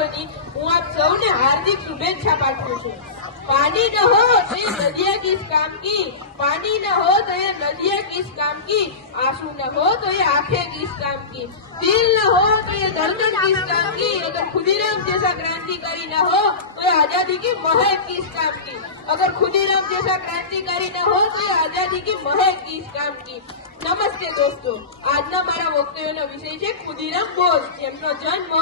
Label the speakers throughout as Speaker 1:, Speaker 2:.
Speaker 1: બધી હું આપ સૌને હાર્દિક શુભેચ્છા પાઠવું છું. पानी न हो तो ये नदिया किस काम की पानी न हो तो ये नदिया किस काम की आँसू न हो तो ये आँखें किस काम की दिल न हो तो ये धड़कन किस काम की अगर खुदीराम जैसा क्रांतिकारी न हो तो ये आज़ादी की महक किस काम की अगर खुदीराम जैसा क्रांतिकारी न हो तो ये आज़ादी की महक किस काम की નમસ્તે દોસ્તો. આજના મારા વક્તવ્યનો વિષય છે ખુદીરામ બોઝ, જેમનો જન્મ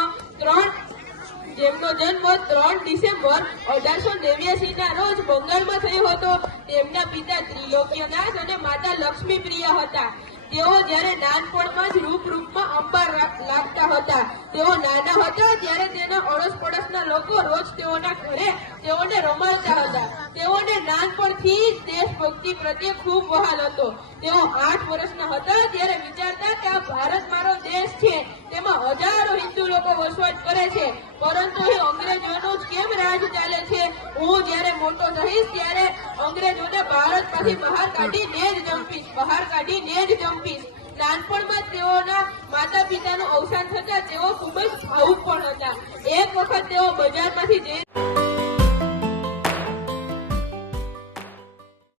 Speaker 1: ત્રણ જેમનો જન્મ ત્રણ ડિસેમ્બર અઢારસો નેવ્યાસી ના રોજ બંગાળમાં થયો હતો. તેમના પિતા ત્રિલોક્યનાથ અને માતા લક્ષ્મી પ્રિય હતા. તેઓ જ્યારે નાનપણમાં જ રૂપ રૂપમાં અંબાર લાગતા હતા. તેઓ નાના હતા ત્યારે તેના અડોસ પડોશના લોકો રોજ તેઓના ઘરે તેઓને રમાડતા હતા. તેઓને નાનપણથી જ દેશભક્તિ પ્રત્યે ખૂબ વહાલ હતો. તેઓ આઠ વર્ષના હતા ત્યારે વિચારતા લોકો વસવાટ કરે છે. પરંતુ એ અંગ્રેજોનું જ કેમ રાજ ચાલે છે? હું જ્યારે મોટો થઈશ ત્યારે અંગ્રેજોને ભારતમાંથી બહાર કાઢીને જ જંપીશ, બહાર કાઢીને જ જંપીશ. નાનપણમાં જ તેઓના માતા પિતાનું અવસાન થતા તેઓ ખૂબ જ ભાવુક પણ હતા. એક વખત તેઓ બજારમાંથી જઈ